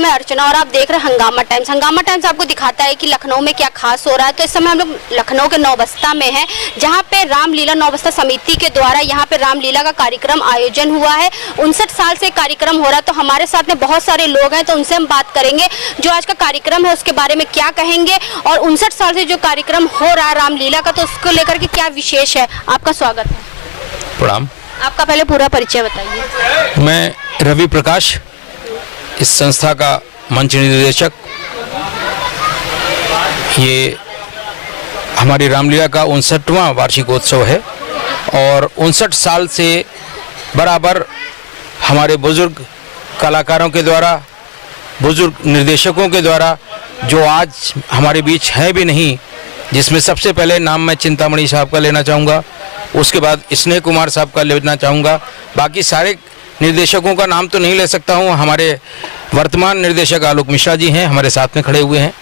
मैं अर्चना और आप देख रहे हैं हंगामा टाइम्स। हंगामा टाइम्स आपको दिखाता है कि लखनऊ में क्या खास हो रहा है। तो इस समय हम लोग लखनऊ के नौबस्ता में हैं, जहां पे रामलीला नौबस्ता समिति के द्वारा यहाँ पे रामलीला का कार्यक्रम आयोजन हुआ है। 59 साल से कार्यक्रम हो रहा है। तो हमारे साथ में बहुत सारे लोग हैं, तो उनसे हम बात करेंगे जो आज का कार्यक्रम है उसके बारे में क्या कहेंगे, और 59 साल से जो कार्यक्रम हो रहा है रामलीला का, तो उसको लेकर के क्या विशेष है। आपका स्वागत है। प्रणाम। आपका पहले पूरा परिचय बताइए। मैं रवि प्रकाश, इस संस्था का मंच निर्देशक। ये हमारी रामलीला का 59वां वार्षिकोत्सव है और 59 साल से बराबर हमारे बुजुर्ग कलाकारों के द्वारा, बुजुर्ग निर्देशकों के द्वारा, जो आज हमारे बीच हैं भी नहीं, जिसमें सबसे पहले नाम मैं चिंतामणि साहब का लेना चाहूँगा, उसके बाद स्नेह कुमार साहब का लेना चाहूँगा। बाकी सारे निर्देशकों का नाम तो नहीं ले सकता हूँ। हमारे वर्तमान निर्देशक आलोक मिश्रा जी हैं, हमारे साथ में खड़े हुए हैं,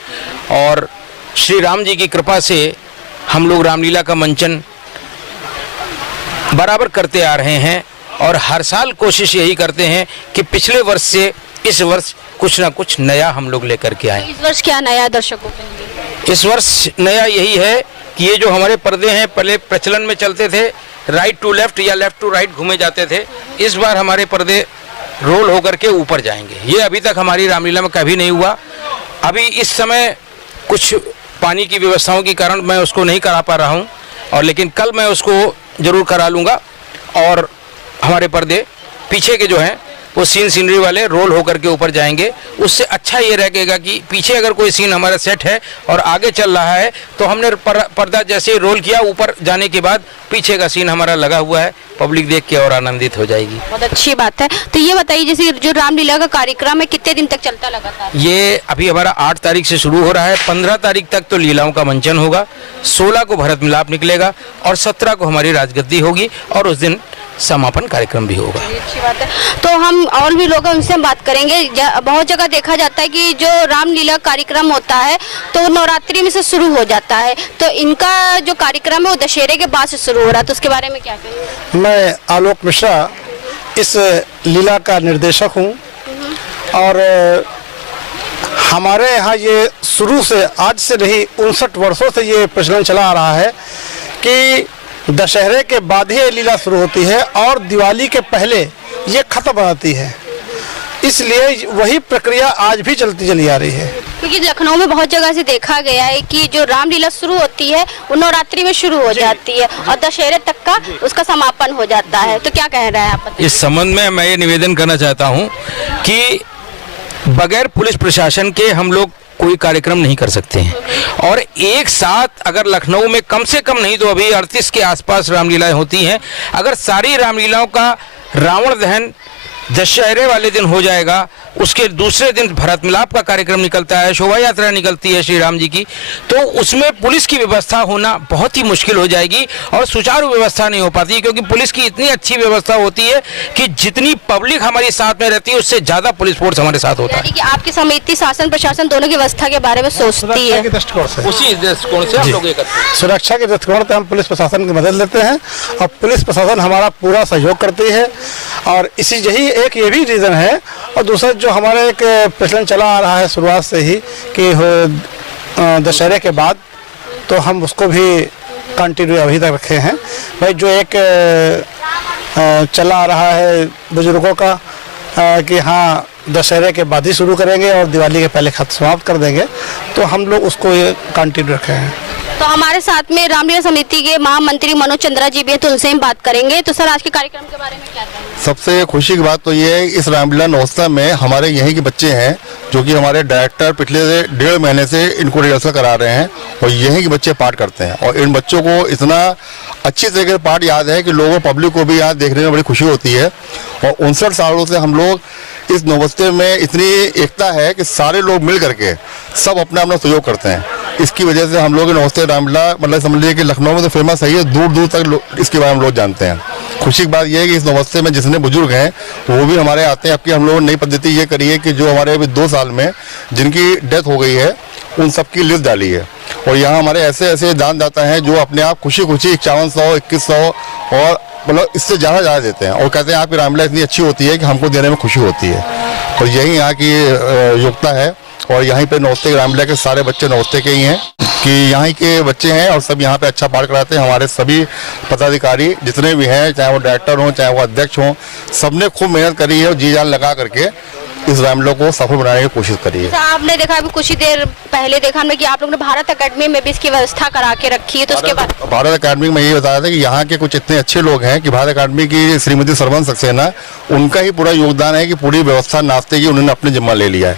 और श्री राम जी की कृपा से हम लोग रामलीला का मंचन बराबर करते आ रहे हैं और हर साल कोशिश यही करते हैं कि पिछले वर्ष से इस वर्ष कुछ ना कुछ नया हम लोग लेकर के आए। इस वर्ष क्या नया दर्शकों के लिए? इस वर्ष नया यही है कि ये जो हमारे पर्दे हैं, पहले प्रचलन में चलते थे राइट टू लेफ्ट या लेफ्ट टू राइट घूमे जाते थे, इस बार हमारे पर्दे रोल होकर के ऊपर जाएंगे। ये अभी तक हमारी रामलीला में कभी नहीं हुआ। अभी इस समय कुछ पानी की व्यवस्थाओं के कारण मैं उसको नहीं करा पा रहा हूँ, और लेकिन कल मैं उसको ज़रूर करा लूँगा। और हमारे पर्दे पीछे के जो हैं वो सीनरी वाले रोल होकर के ऊपर जाएंगे। उससे अच्छा ये रहेगा कि पीछे अगर कोई सीन हमारा सेट है और आगे चल रहा है तो हमने पर्दा जैसे ही रोल किया, ऊपर जाने के बाद पीछे का सीन हमारा लगा हुआ है, पब्लिक देख के और आनंदित हो जाएगी। बहुत अच्छी बात है। तो ये बताइए, जैसे जो रामलीला का कार्यक्रम है कितने दिन तक चलता लगातार? ये अभी हमारा 8 तारीख से शुरू हो रहा है। 15 तारीख तक तो लीलाओं का मंचन होगा, 16 को भरत मिलाप निकलेगा और 17 को हमारी राजगद्दी होगी और उस दिन समापन कार्यक्रम भी होगा। अच्छी बात है। तो हम और भी लोग हैं, उनसे हम बात करेंगे। बहुत जगह देखा जाता है कि जो रामलीला कार्यक्रम होता है तो नवरात्रि में से शुरू हो जाता है, तो इनका जो कार्यक्रम है वो दशहरे के बाद से शुरू हो रहा है, तो उसके बारे में क्या कहेंगे? मैं आलोक मिश्रा इस लीला का निर्देशक हूँ और हमारे यहाँ ये शुरू से, आज से नहीं 59 वर्षों से ये प्रचलन चला आ रहा है कि दशहरे के बाद ही लीला शुरू होती है और दिवाली के पहले ये खत्म हो जाती है। इसलिए वही प्रक्रिया आज भी चली आ रही है। क्योंकि लखनऊ में बहुत जगह से देखा गया है कि जो रामलीला शुरू होती है वो नवरात्रि में शुरू हो जाती है और दशहरे तक का उसका समापन हो जाता है। तो क्या कह रहे हैं आप? इस संबंध में मैं ये निवेदन करना चाहता हूँ कि बगैर पुलिस प्रशासन के हम लोग कोई कार्यक्रम नहीं कर सकते हैं, और एक साथ अगर लखनऊ में कम से कम नहीं तो अभी 38 के आसपास रामलीलाएं होती हैं, अगर सारी रामलीलाओं का रावण दहन दशहरे वाले दिन हो जाएगा, उसके दूसरे दिन भरत मिलाप का कार्यक्रम निकलता है, शोभा यात्रा निकलती है श्री राम जी की, तो उसमें पुलिस की व्यवस्था होना बहुत ही मुश्किल हो जाएगी और सुचारू व्यवस्था नहीं हो पाती, क्योंकि पुलिस की इतनी अच्छी व्यवस्था होती है कि जितनी पब्लिक हमारे साथ में रहती है उससे ज़्यादा पुलिस फोर्स हमारे साथ होता है। कि आपकी समिति शासन प्रशासन दोनों की व्यवस्था के बारे में सोचती है। उसी दृष्टिकोण से हम लोग ये करते हैं। सुरक्षा के दृष्टिकोण से हम पुलिस प्रशासन की मदद लेते हैं और पुलिस प्रशासन हमारा पूरा सहयोग करती है, और इसी यही एक ये भी रीज़न है। और दूसरा जो हमारा एक प्रचलन चला आ रहा है शुरुआत से ही कि दशहरे के बाद, तो हम उसको भी कंटिन्यू अभी तक रखे हैं। भाई जो एक चला आ रहा है बुजुर्गों का कि हाँ दशहरे के बाद ही शुरू करेंगे और दिवाली के पहले समाप्त कर देंगे, तो हम लोग उसको ये कंटिन्यू रखे हैं। तो हमारे साथ में रामलीला समिति के महामंत्री मनोज चंद्रा जी भी हैं, तो उनसे हम बात करेंगे। तो सर, आज के कार्यक्रम के बारे में क्या कहेंगे? सबसे खुशी की बात तो ये है, इस रामलीला महोत्सव में हमारे यहीं के बच्चे हैं जो कि हमारे डायरेक्टर पिछले 1.5 महीने से इनको रिहर्सल करा रहे हैं और यहीं के बच्चे पाठ करते हैं, और इन बच्चों को इतना अच्छी तरीके से पाठ याद है कि लोगों पब्लिक को भी यहाँ देखने में बड़ी खुशी होती है। और 59 सालों से हम लोग इस नवस्ते में इतनी एकता है कि सारे लोग मिल करके सब अपना अपना सहयोग करते हैं। इसकी वजह से हम लोग नवस्ते रामलीला मतलब समझ लीजिए कि लखनऊ में तो फेमस है, दूर दूर तक इसके बारे में लोग जानते हैं। खुशी की बात यह है कि इस नवस्ते में जितने बुजुर्ग हैं वो भी हमारे आते हैं। अब की हम लोगों ने नई पद्धति ये करी है कि जो हमारे अभी 2 साल में जिनकी डेथ हो गई है उन सबकी लिस्ट डाली है, और यहाँ हमारे ऐसे ऐसे दानदाता हैं जो अपने आप खुशी 5100, 2100 और मतलब इससे ज़्यादा देते हैं और कहते हैं आपकी रामलीला इतनी अच्छी होती है कि हमको देने में खुशी होती है। और यही यहाँ की योग्यता है। और यहीं पे नौस्ते रामलीला के सारे बच्चे नौस्ते के ही हैं कि यहाँ के बच्चे हैं और सब यहाँ पे अच्छा पाठ कराते हैं। हमारे सभी पदाधिकारी जितने भी हैं, चाहे वो डायरेक्टर हों चाहे वो अध्यक्ष हों, सबने खूब मेहनत करी है और जी जान लगा करके इस रामलीला को सफल बनाने की कोशिश करी है। आपने देखा अभी कुछ ही देर पहले देखा हमने कि आप लोगों ने भारत अकेडमी में भी इसकी व्यवस्था करा के रखी है, तो उसके बाद भारत अकेडमी में ये बताया था कि यहाँ के कुछ इतने अच्छे लोग हैं कि भारत अकेडमी की श्रीमती सरवन सक्सेना, उनका ही पूरा योगदान है कि पूरी व्यवस्था नाश्ते की उन्होंने अपने जिम्मा ले लिया है।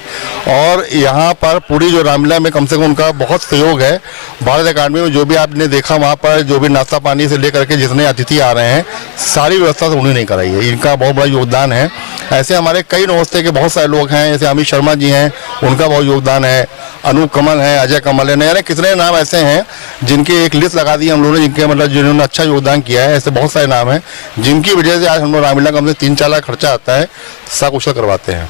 और यहाँ पर पूरी जो रामलीला में कम से कम उनका बहुत सहयोग है। भारत अकेडमी में जो भी आपने देखा वहाँ पर जो भी नाश्ता पानी से लेकर के जितने अतिथि आ रहे हैं, सारी व्यवस्था तो उन्होंने नहीं कराई है। इनका बहुत बड़ा योगदान है। ऐसे हमारे कई नौस्ते के बहुत सारे लोग हैं, जैसे अमित शर्मा जी हैं, उनका बहुत योगदान है। अनूप कमल है, अजय कमल है, यानी कितने नाम ऐसे हैं जिनकी एक लिस्ट लगा दी हम लोगों ने, जिनके मतलब जिन्होंने अच्छा योगदान किया है। ऐसे बहुत सारे नाम हैं जिनकी वजह से आज हम लोग रामलीला कम से 3-4 लाख खर्चा आता है, सकुशल करवाते हैं।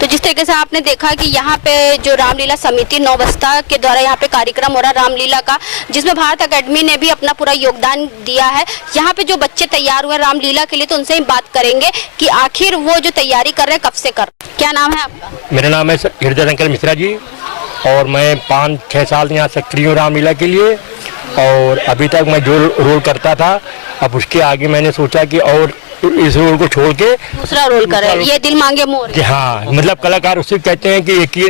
तो जिस तरीके से आपने देखा कि यहाँ पे जो रामलीला समिति नौबस्ता के द्वारा यहाँ पे कार्यक्रम हो रहा है रामलीला का, जिसमें भारत अकेडमी ने भी अपना पूरा योगदान दिया है। यहाँ पे जो बच्चे तैयार हुए रामलीला के लिए, तो उनसे ही बात करेंगे कि आखिर वो जो तैयारी कर रहे हैं कब से कर। क्या नाम है आपका? मेरा नाम है हृदय शंकर मिश्रा जी और मैं 5-6 साल यहाँ सक्रिय हूँ रामलीला के लिए। और अभी तक मैं जो रोल करता था, अब उसके आगे मैंने सोचा कि और इस रोल को छोड़ के दूसरा रोल करे, ये दिल मांगे मोर। हाँ, मतलब कलाकार उसे कहते हैं कि एक ही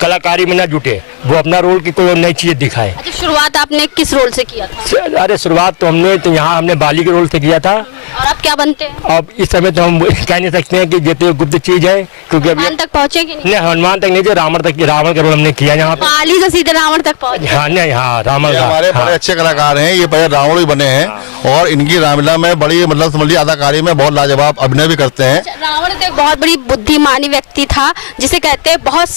कलाकारी में ना जुटे, वो अपना रोल की कोई नई चीज दिखाए। अच्छा, शुरुआत आपने किस रोल से किया था? अरे शुरुआत तो हमने बाली के रोल से किया था। और अब क्या बनते हैं? अब इस समय तो हम कह नहीं सकते हैं कि ये तो गुप्त चीज है, क्योंकि अभी हनुमान तक पहुँचे कि नहीं? हनुमान तक नहीं, जो रावण का रोल हमने किया यहाँ पे। बाली से सीधे रावण तक पहुँचे। हाँ नहीं, हाँ रावण का। हमारे बड़े अच्छे कलाकार हैं, ये पहले रावण भी बने हैं और इनकी रामलीला में बड़ी मतलब समझिए अदाकारी में बहुत लाजवाब अभिनय भी करते हैं। रावण तो एक बहुत बड़ी बुद्धिमानी व्यक्ति था, जिसे कहते हैं बहुत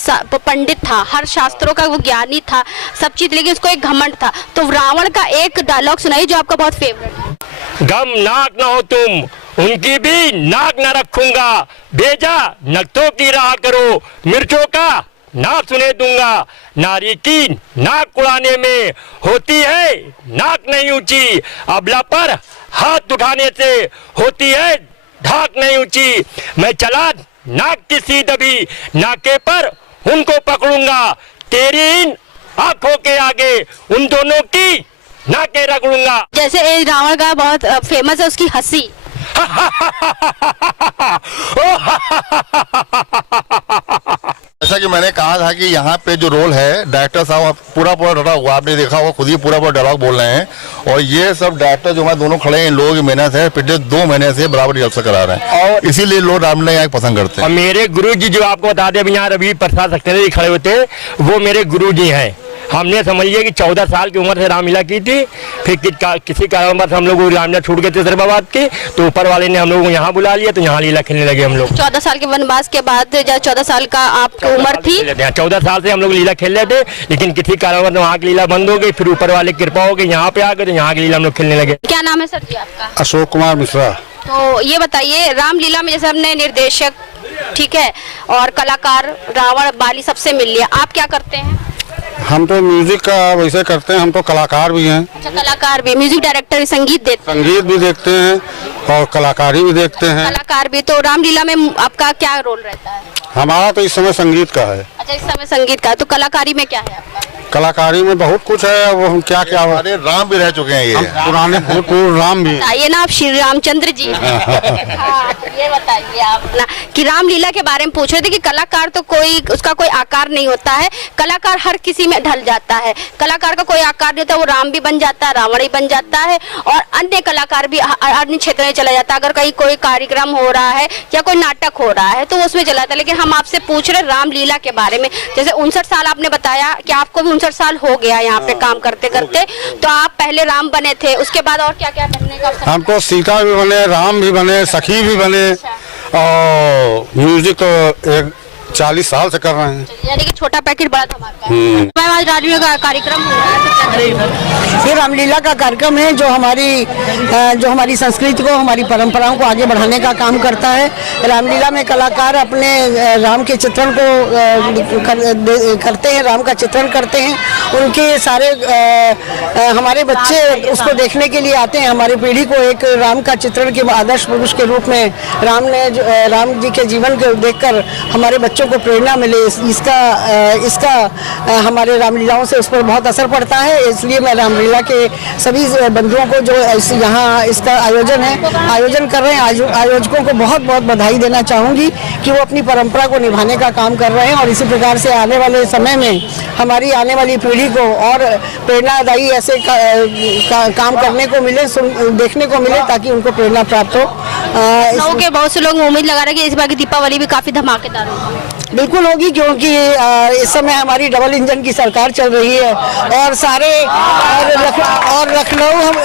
पंडित था, हर शास्त्रों का वो ज्ञानी था, सब चीज, लेकिन उसको एक घमंड था। तो रावण का एक डायलॉग सुनाइए जो आपका बहुत फेवरेट है। गम नाक न हो तुम, उनकी भी नाक न रखूंगा, भेजा नक्तों की राह करो, मिर्चों का ना सुने दूंगा, नारी की नाक उड़ाने में होती है नाक नहीं ऊंची, अबला पर हाथ उठाने से होती है ढाक नहीं ऊंची, मैं चला नाक की सीध अभी नाके पर उनको पकड़ूंगा, तेरी इन आंखों के आगे उन दोनों की नाके रगड़ूंगा। जैसे रावण का बहुत फेमस है उसकी हंसी। जैसा कि मैंने कहा था कि यहाँ पे जो रोल है डायरेक्टर साहब पूरा डरा हुआ, आपने देखा होगा, खुद ही पूरा डायलॉग बोल रहे हैं। और ये सब डायरेक्टर जो हमारे दोनों खड़े हैं, इन लोगों की मेहनत है, पिछले 2 महीने से बराबर रिहर्सल करा रहे हैं और इसीलिए लोग रामलीला यहाँ पसंद करते हैं। और मेरे गुरु जी जो आपको बता दें, अभी यहाँ रवि प्रसाद सक्सेना जी खड़े होते, वो मेरे गुरु जी हैं। हमने समझिए कि 14 साल की उम्र से रामलीला की थी, फिर किसी कारणवश हम लोग रामलीला छूट गए थे हैदराबाद की, तो ऊपर वाले ने हम लोग को यहाँ बुला लिया, तो यहाँ लीला खेलने लगे हम लोग। 14 साल के वनवास के बाद, जब 14 साल का आपकी उम्र थी, 14 साल से हम लोग लीला खेल रहे थे, लेकिन किसी कारणवश वहाँ की लीला बंद हो गई, फिर ऊपर वाले कृपा हो गई, यहाँ पे आ गए तो यहाँ की लीला हम लोग खेलने लगे। क्या नाम है सर जी आपका? अशोक कुमार मिश्रा। तो ये बताइए, रामलीला में जैसे हमने निर्देशक, ठीक है, और कलाकार रावण बाली सबसे मिल लिया, आप क्या करते हैं? हम तो म्यूजिक का वैसे करते हैं, हम तो कलाकार भी हैं। अच्छा, कलाकार भी, म्यूजिक डायरेक्टर भी, संगीत देते हैं? संगीत भी देखते हैं और कलाकारी भी देखते हैं। कलाकार भी। तो रामलीला में आपका क्या रोल रहता है? हमारा तो इस समय संगीत का है। अच्छा, इस समय संगीत का। तो कलाकारी में क्या है आपका? कलाकारी में बहुत कुछ है, वो हम क्या हमारे राम भी रह चुके हैं, ये पुराने भूतपूर्व राम भी। बताइए ना आप, श्री रामचंद्र जी। हाँ, ये बताइए आप ना कि रामलीला के बारे में पूछ रहे थे कि कलाकार तो कोई, उसका कोई आकार नहीं होता है, कलाकार हर किसी में ढल जाता है, कलाकार का कोई आकार नहीं होता, वो राम भी बन जाता है, रावण भी बन जाता है, और अन्य कलाकार भी अन्य क्षेत्र में चला जाता है। अगर कहीं कोई कार्यक्रम हो रहा है या कोई नाटक हो रहा है तो उसमें चला जाता है। लेकिन हम आपसे पूछ रहे रामलीला के बारे में, जैसे 59 साल आपने बताया कि आपको भी 59 साल हो गया यहाँ पे काम करते करते, तो आप पहले राम बने थे, उसके बाद और क्या क्या बनने का अवसर? हम तो सीता भी बने, राम भी बने, सखी भी बने, और म्यूजिक तो एक 40 साल से कर रहे हैं। यानी कि छोटा पैकेट बड़ा धमाका है। आज रामलीला का कार्यक्रम हो रहा है, तो ये रामलीला का कार्यक्रम है जो हमारी संस्कृति को, हमारी परंपराओं को आगे बढ़ाने का काम करता है। रामलीला में कलाकार अपने राम के चित्रण को करते हैं, राम का चित्रण करते हैं। उनके सारे हमारे बच्चे उसको देखने के लिए आते हैं। हमारी पीढ़ी को एक राम का चित्रण के आदर्श पुरुष के रूप में राम जी के जीवन को देखकर हमारे बच्चों को प्रेरणा मिले, इसका हमारे रामलीलाओं से उस पर बहुत असर पड़ता है। इसलिए मैं रामलीला के सभी बंधुओं को जो यहाँ इसका आयोजन कर रहे हैं, आयोजकों को बहुत बहुत बधाई देना चाहूँगी कि वो अपनी परंपरा को निभाने का काम कर रहे हैं और इसी प्रकार से आने वाले समय में हमारी आने वाली पीढ़ी को और प्रेरणादायी ऐसे काम करने को मिले, देखने को मिले, ताकि उनको प्रेरणा प्राप्त हो। के बहुत से लोग उम्मीद लगा रहे हैं कि इस बार की दीपावली भी काफी धमाकेदार होगी। बिल्कुल होगी, क्योंकि इस समय हमारी डबल इंजन की सरकार चल रही है और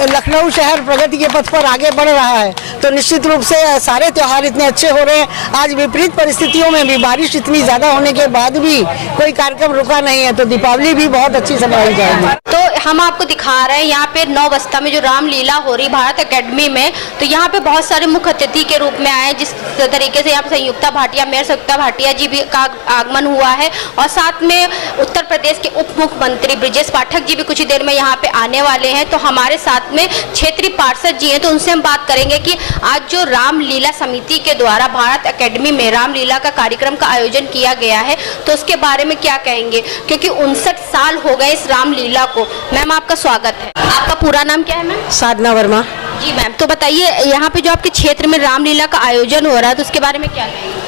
लखनऊ शहर प्रगति के पथ पर आगे बढ़ रहा है। तो निश्चित रूप से सारे त्योहार इतने अच्छे हो रहे हैं। आज विपरीत परिस्थितियों में भी, बारिश इतनी ज्यादा होने के बाद भी कोई कार्यक्रम रुका नहीं है, तो दीपावली भी बहुत अच्छी से मनाई जाएगी। तो हम आपको दिखा रहे हैं यहाँ पे 9 बस्ता में जो रामलीला हो रही भारत एकेडमी में, तो यहाँ पे बहुत सारे मुख्य अतिथि के रूप में आए। जिस तरीके से यहाँ पे संयुक्ता भाटिया, मेयर संयुक्ता भाटिया जी भी का आगमन हुआ है और साथ में उत्तर प्रदेश के उप मुख्यमंत्री ब्रिजेश पाठक जी भी कुछ ही देर में यहाँ पे आने वाले हैं। तो हमारे साथ में क्षेत्रीय पार्षद जी हैं, तो उनसे हम बात करेंगे कि आज जो रामलीला समिति के द्वारा भारत एकेडमी में रामलीला का कार्यक्रम का आयोजन किया गया है, तो उसके बारे में क्या कहेंगे, क्योंकि 59 साल हो गए इस रामलीला को। मैम आपका स्वागत है। आपका पूरा नाम क्या है मैम? साधना वर्मा। जी मैम, तो बताइए यहाँ पे जो आपके क्षेत्र में रामलीला का आयोजन हो रहा है, तो उसके बारे में क्या कहेंगे?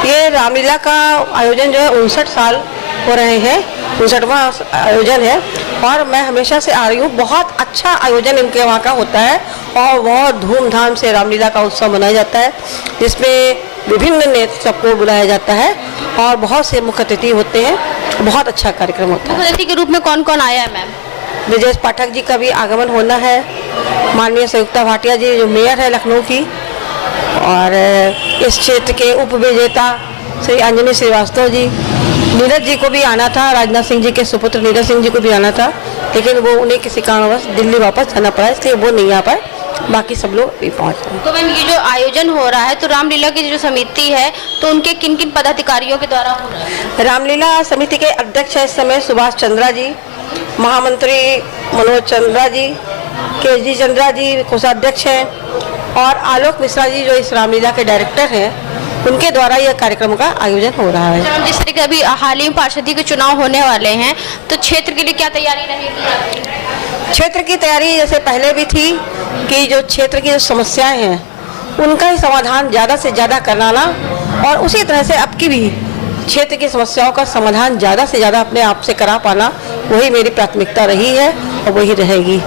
ये रामलीला का आयोजन जो है 59 साल हो रहे हैं, 59वां आयोजन है और मैं हमेशा से आ रही हूँ। बहुत अच्छा आयोजन इनके वहाँ का होता है और बहुत धूमधाम से रामलीला का उत्सव मनाया जाता है, जिसमें विभिन्न नेता सबको बुलाया जाता है और बहुत से मुख्य अतिथि होते हैं। बहुत अच्छा कार्यक्रम होता है। मुख्य अतिथि के रूप में कौन कौन आया है मैम? ब्रिजेश पाठक जी का भी आगमन होना है, माननीय संयुक्ता भाटिया जी जो मेयर है लखनऊ की, और इस क्षेत्र के उप विजेता श्री अंजनी श्रीवास्तव जी, नीरज जी को भी आना था, राजनाथ सिंह जी के सुपुत्र नीरज सिंह जी को भी आना था, लेकिन वो उन्हें किसी कारणवश दिल्ली वापस जाना पड़ा, इसलिए वो नहीं आ पाए। बाकी सब लोग भी पहुँच रहे हैं। तो मैम ये जो आयोजन हो रहा है, तो रामलीला की जो समिति है, तो उनके किन किन पदाधिकारियों के द्वारा हो रहा है? रामलीला समिति के अध्यक्ष है इस समय सुभाष चंद्रा जी, महामंत्री मनोज चंद्रा जी, केजी चंद्रा जी कोषाध्यक्ष हैं और आलोक मिश्रा जी जो इस रामलीला के डायरेक्टर हैं, उनके द्वारा यह कार्यक्रम का आयोजन हो रहा है। जिस तरीके अभी हाल ही में पार्षदी के चुनाव होने वाले हैं, तो क्षेत्र के लिए क्या तैयारी रहेगी? क्षेत्र की तैयारी जैसे पहले भी थी कि जो क्षेत्र की जो समस्याएं हैं उनका ही समाधान ज़्यादा से ज़्यादा कराना, और उसी तरह से अब की भी क्षेत्र की समस्याओं का समाधान ज़्यादा से ज़्यादा अपने आप से करा पाना, वही मेरी प्राथमिकता रही है और वही रहेगी।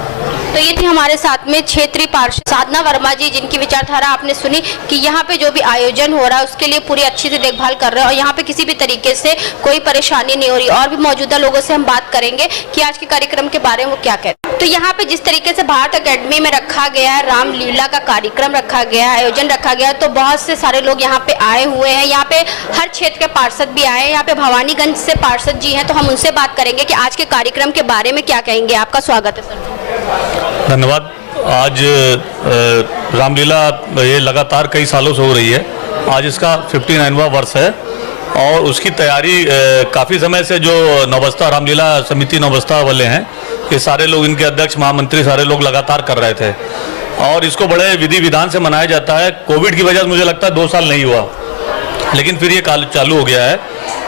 तो ये थी हमारे साथ में क्षेत्रीय पार्षद साधना वर्मा जी, जिनकी विचारधारा आपने सुनी कि यहाँ पे जो भी आयोजन हो रहा है उसके लिए पूरी अच्छी से देखभाल कर रहे हैं और यहाँ पे किसी भी तरीके से कोई परेशानी नहीं हो रही। और भी मौजूदा लोगों से हम बात करेंगे कि आज के कार्यक्रम के बारे में वो क्या कहते हैं। तो यहाँ पे जिस तरीके से भारत एकेडमी में रखा गया है, रामलीला का कार्यक्रम रखा गया है, आयोजन रखा गया है, तो बहुत से सारे लोग यहाँ पे आए हुए हैं। यहाँ पे हर क्षेत्र के पार्षद भी आए हैं। यहाँ पे भवानीगंज से पार्षद जी हैं, तो हम उनसे बात करेंगे कि आज के कार्यक्रम के बारे में क्या कहेंगे। आपका स्वागत है सर। धन्यवाद। आज रामलीला ये लगातार कई सालों से हो रही है। आज इसका 59वां वर्ष है और उसकी तैयारी काफ़ी समय से जो नौबस्ता रामलीला समिति नौबस्ता वाले हैं, ये सारे लोग, इनके अध्यक्ष महामंत्री सारे लोग लगातार कर रहे थे और इसको बड़े विधि विधान से मनाया जाता है। कोविड की वजह से मुझे लगता है 2 साल नहीं हुआ, लेकिन फिर ये चालू हो गया है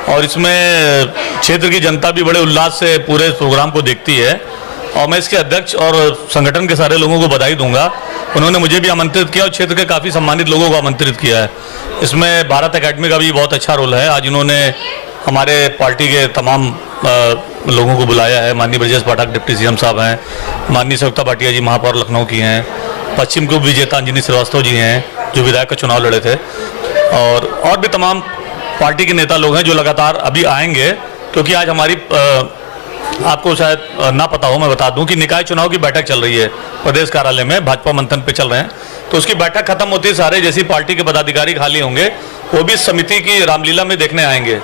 और इसमें क्षेत्र की जनता भी बड़े उल्लास से पूरे प्रोग्राम को देखती है और मैं इसके अध्यक्ष और संगठन के सारे लोगों को बधाई दूंगा। उन्होंने मुझे भी आमंत्रित किया और क्षेत्र के काफ़ी सम्मानित लोगों को आमंत्रित किया है। इसमें भारत एकेडमी का भी बहुत अच्छा रोल है। आज इन्होंने हमारे पार्टी के तमाम लोगों को बुलाया है। माननीय ब्रजेश पाठक डिप्टी सीएम साहब हैं, माननीय संयुक्ता भाटिया जी महापौर लखनऊ की हैं, पश्चिम के उप विजेता अंजनी श्रीवास्तव जी हैं जो विधायक का चुनाव लड़े थे, और भी तमाम पार्टी के नेता लोग हैं जो लगातार अभी आएंगे, क्योंकि आज हमारी आपको शायद ना पता हो, मैं बता दूं कि निकाय चुनाव की बैठक चल रही है प्रदेश कार्यालय में, भाजपा मंथन पे चल रहे हैं। तो उसकी बैठक खत्म होती है, सारे जैसी पार्टी के पदाधिकारी खाली होंगे वो भी समिति की रामलीला में देखने आएंगे।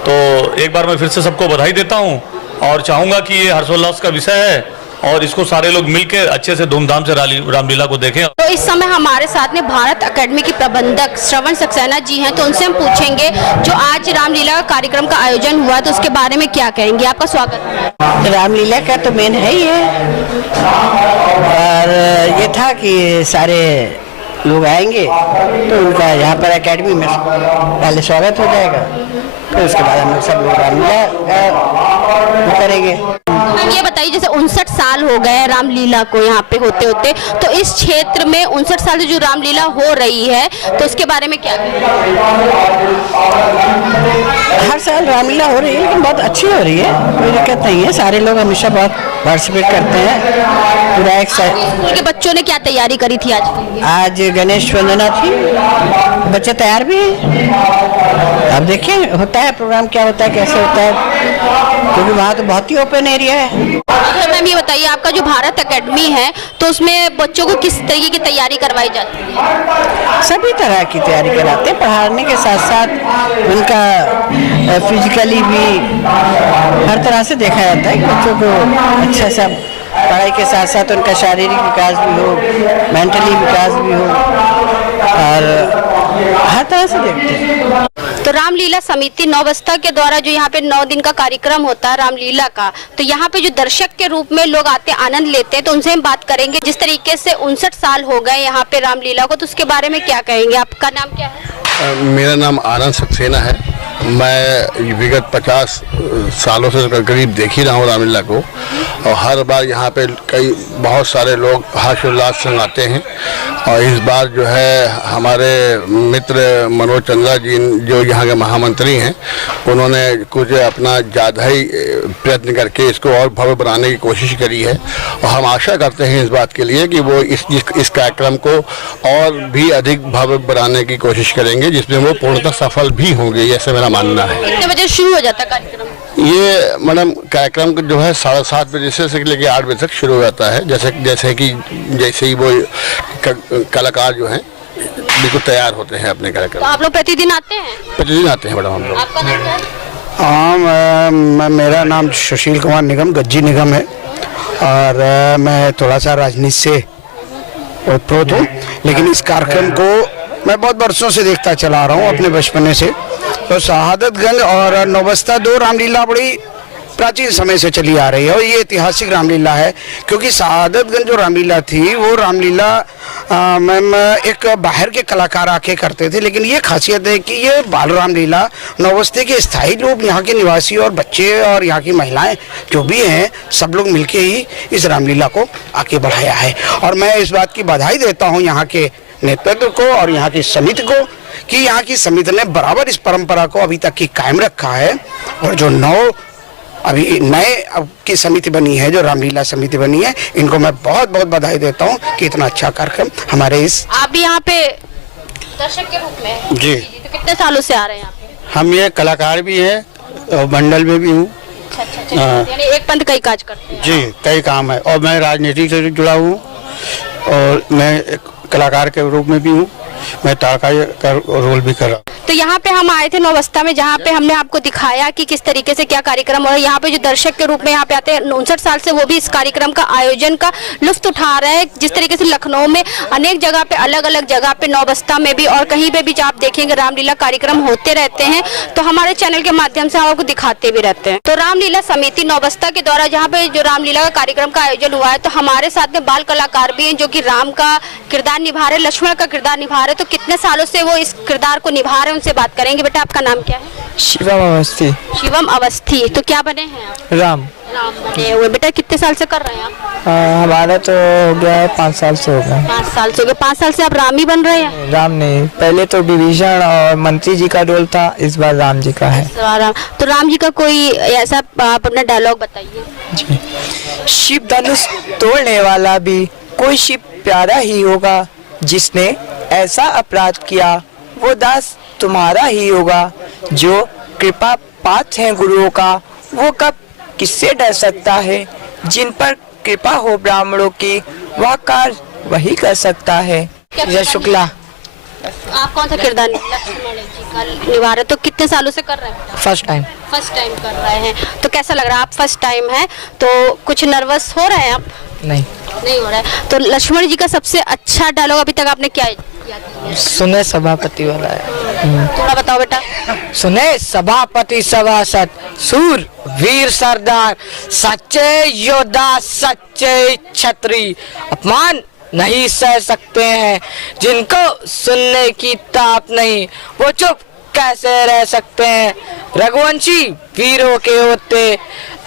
तो एक बार मैं फिर से सबको बधाई देता हूं और चाहूँगा कि ये हर्षोल्लास का विषय है और इसको सारे लोग मिलकर अच्छे से धूमधाम से रामलीला को देखें। तो इस समय हमारे साथ में भारत एकेडमी की प्रबंधक श्रवण सक्सेना जी हैं, तो उनसे हम पूछेंगे जो आज रामलीला कार्यक्रम का आयोजन हुआ तो उसके बारे में क्या कहेंगे। आपका स्वागत है। रामलीला का तो मेन है ही है, और ये था कि सारे लोग आएंगे तो उनका यहाँ पर एकेडमी में पहले स्वागत हो जाएगा, फिर उसके बाद हम लोग सब लोग रामलीला करेंगे। मैम ये बताइए, जैसे 59 साल हो गए रामलीला को यहाँ पे होते होते, तो इस क्षेत्र में 59 साल से जो रामलीला हो रही है तो उसके बारे में क्या कहेंगे? हर साल रामलीला हो रही है, लेकिन बहुत अच्छी हो रही है, कोई दिक्कत नहीं है। सारे लोग हमेशा बहुत पार्टिसिपेट करते हैं। पूरा एक स्कूल के बच्चों ने क्या तैयारी करी थी आज गणेश वंदना थी, बच्चे तैयार भी हैं। अब देखिए होता है प्रोग्राम, क्या होता है, कैसे होता है, क्योंकि वहाँ तो बहुत ही ओपन एरिया है। अच्छा मैम ये बताइए, आपका जो भारत एकेडमी है तो उसमें बच्चों को किस तरीके की तैयारी करवाई जाती है? सभी तरह की तैयारी कराते हैं, पढ़ाने के साथ साथ उनका फिजिकली भी हर तरह से देखा जाता है कि बच्चों को अच्छा सा पढ़ाई के साथ साथ उनका शारीरिक विकास भी हो, मेंटली विकास भी हो, और हर तरह से देखते हैं। तो रामलीला समिति नौबस्ता के द्वारा जो यहाँ पे 9 दिन का कार्यक्रम होता है रामलीला का, तो यहाँ पे जो दर्शक के रूप में लोग आते आनंद लेते हैं, तो उनसे हम बात करेंगे। जिस तरीके से 59 साल हो गए यहाँ पे रामलीला को, तो उसके बारे में क्या कहेंगे? आपका नाम क्या है? मेरा नाम आनंद सक्सेना है। मैं विगत 50 सालों से करीब देख ही रहा हूँ रामलीला को, और हर बार यहाँ पे बहुत सारे लोग हर्षोल्लास संग आते हैं। और इस बार जो है हमारे मित्र मनोज चंद्रा जी जो यहाँ के महामंत्री हैं, उन्होंने कुछ अपना ज़्यादा ही प्रयत्न करके इसको और भव्य बनाने की कोशिश करी है, और हम आशा करते हैं इस बात के लिए कि वो इस कार्यक्रम को और भी अधिक भव्य बनाने की कोशिश करेंगे, जिसमें वो पूर्णतः सफल भी होंगे, ऐसे मेरा मानना है। कितने बजे शुरू हो जाता है कार्यक्रम? ये मैडम कार्यक्रम जो है 7:30 बजे से लेकर 8 बजे तक शुरू हो जाता है। जैसे ही वो कलाकार जो हैं बिल्कुल तैयार होते हैं अपने कार्यक्रम। तो आप लोग प्रतिदिन आते हैं? प्रतिदिन आते हैं मैडम हम लोग। आपका नाम क्या है? हाँ, मेरा नाम सुशील कुमार निगम, गज्जी निगम है, और मैं थोड़ा सा राजनीति से ओतप्रोत हूँ, लेकिन इस कार्यक्रम को मैं बहुत वर्षों से देखता चला रहा हूँ, अपने बचपने से। तो शहादतगंज और नौबस्ता 2 रामलीला बड़ी प्राचीन समय से चली आ रही है, और ये ऐतिहासिक रामलीला है, क्योंकि शहादतगंज जो रामलीला थी वो रामलीला मैम एक बाहर के कलाकार आके करते थे, लेकिन ये खासियत है कि ये बाल रामलीला नौबस्ते के स्थायी लोग, यहाँ के निवासी और बच्चे और यहाँ की महिलाएं जो भी हैं, सब लोग मिलके ही इस रामलीला को आगे बढ़ाया है। और मैं इस बात की बधाई देता हूँ यहाँ के नेतृत्व को और यहाँ की समिति को, कि यहाँ की समिति ने बराबर इस परंपरा को अभी तक की कायम रखा है। और जो अभी नए की समिति बनी है, जो रामलीला समिति बनी है, इनको मैं बहुत बहुत बधाई देता हूँ कि इतना अच्छा कार्यक्रम हमारे इस। आप भी यहाँ पे दर्शक के रूप में? जी। तो कितने सालों से आ रहे हैं यहाँ पे? हम ये कलाकार भी हैं और मंडल में भी हूँ। अच्छा, यानी एक पंथ कई काज करते हैं? जी, कई काम है, और मैं राजनीति से जुड़ा हूँ, और मैं एक कलाकार के रूप में भी हूँ, मैं तारका का रोल भी कर रहा हूँ। तो यहाँ पे हम आए थे नौबस्ता में, जहाँ पे हमने आपको दिखाया कि किस तरीके से क्या कार्यक्रम हो रहा है। यहाँ पे जो दर्शक के रूप में यहाँ पे आते हैं 59 साल से, वो भी इस कार्यक्रम का आयोजन का लुत्फ उठा रहे हैं। जिस तरीके से लखनऊ में अनेक जगह पे, अलग अलग जगह पे, नौबस्ता में भी और कहीं पे भी आप देखेंगे रामलीला कार्यक्रम होते रहते हैं, तो हमारे चैनल के माध्यम से हम आपको दिखाते भी रहते हैं। तो रामलीला समिति नौबस्ता के द्वारा जहाँ पे जो रामलीला का कार्यक्रम का आयोजन हुआ है, तो हमारे साथ में बाल कलाकार भी हैं जो कि राम का किरदार निभा रहे, लक्ष्मण का किरदार निभा रहे। तो कितने सालों से वो इस किरदार को निभा रहे हैं, उनसे बात करेंगे। बेटा आपका नाम क्या है? शिवम अवस्थी। शिवम अवस्थी। तो क्या बने हैं आप? राम बने हुए। बेटा कितने साल से कर रहे हैं आप? हमारा तो हो गया है 5 साल से हो गया। 5 साल से हो गए। 5 साल से आप राम ही बन रहे हैं? राम नहीं, पहले तो विभीषण और मंत्री जी का रोल था, इस बार राम जी का है। तो राम जी का कोई ऐसा आप अपना डायलॉग बताइए। जी। शिव धनुष तोड़ने वाला भी कोई शिव प्यारा ही होगा, जिसने ऐसा अपराध किया वो दास तुम्हारा ही होगा। जो कृपा पात्र है गुरुओं का, वो कब किससे डर सकता है। जिन पर कृपा हो ब्राह्मणों की, वह कार्य वही कर सकता है। जय शुक्ला। आप कौन सा किरदार लक्ष्मण जी का निभा रहे, तो कितने सालों से कर रहे हैं? First time. फर्स्ट टाइम कर रहे हैं, तो कैसा लग रहा है? आप फर्स्ट टाइम है तो कुछ नर्वस हो रहे हैं आप? नहीं हो रहा है। तो लक्ष्मण जी का सबसे अच्छा डायलॉग अभी तक आपने क्या याद किया? सुने सभापति वाला है। थोड़ा बताओ बेटा। सुने सभापति सभासद, सूर वीर सरदार, सच्चे योद्धा सच्चे छत्री, अपमान नहीं सह सकते हैं, जिनको सुनने की ताप नहीं वो चुप कैसे रह सकते हैं, रघुवंशी वीरों के होते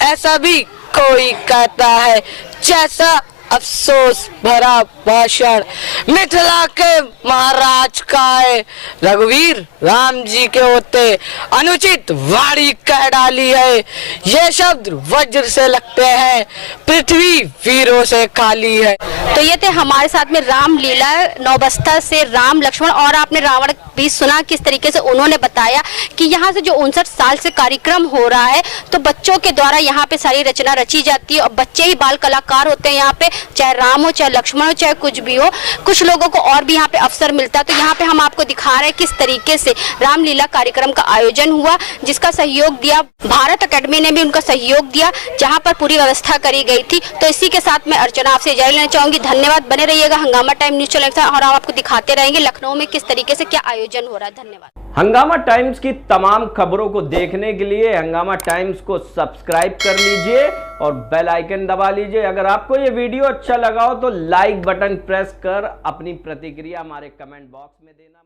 ऐसा भी कोई कहता है, जैसा अफसोस भरा भाषण मिथिला के महाराज का है, रघुवीर राम जी के होते अनुचित वाणी कह डाली है, ये शब्द वज्र से लगते हैं पृथ्वी वीरों से खाली है। तो ये थे हमारे साथ में रामलीला नौबस्ता से राम लक्ष्मण, और आपने रावण भी सुना किस तरीके से उन्होंने बताया कि यहाँ से जो 59 साल से कार्यक्रम हो रहा है तो बच्चों के द्वारा यहाँ पे सारी रचना रची जाती है और बच्चे ही बाल कलाकार होते हैं यहाँ पे, चाहे राम हो चाहे लक्ष्मण हो चाहे कुछ भी हो। कुछ लोगों को और भी यहाँ पे अवसर मिलता है, तो यहाँ पे हम आपको दिखा रहे हैं किस तरीके से रामलीला कार्यक्रम का आयोजन हुआ, जिसका सहयोग दिया भारत अकेडमी ने भी उनका सहयोग दिया, जहाँ पर पूरी व्यवस्था करी गई थी। तो इसी के साथ मैं अर्चना आपसे इजाजत लेना चाहूंगी। धन्यवाद, बने रहिएगा हंगामा टाइम न्यूज चैनल के साथ और हम आपको दिखाते रहेंगे लखनऊ में किस तरीके से क्या आयोजन हो रहा है। धन्यवाद। हंगामा टाइम्स की तमाम खबरों को देखने के लिए हंगामा टाइम्स को सब्सक्राइब कर लीजिए और बेल आइकन दबा लीजिए। अगर आपको ये वीडियो अच्छा लगा हो तो लाइक बटन प्रेस कर अपनी प्रतिक्रिया हमारे कमेंट बॉक्स में देना।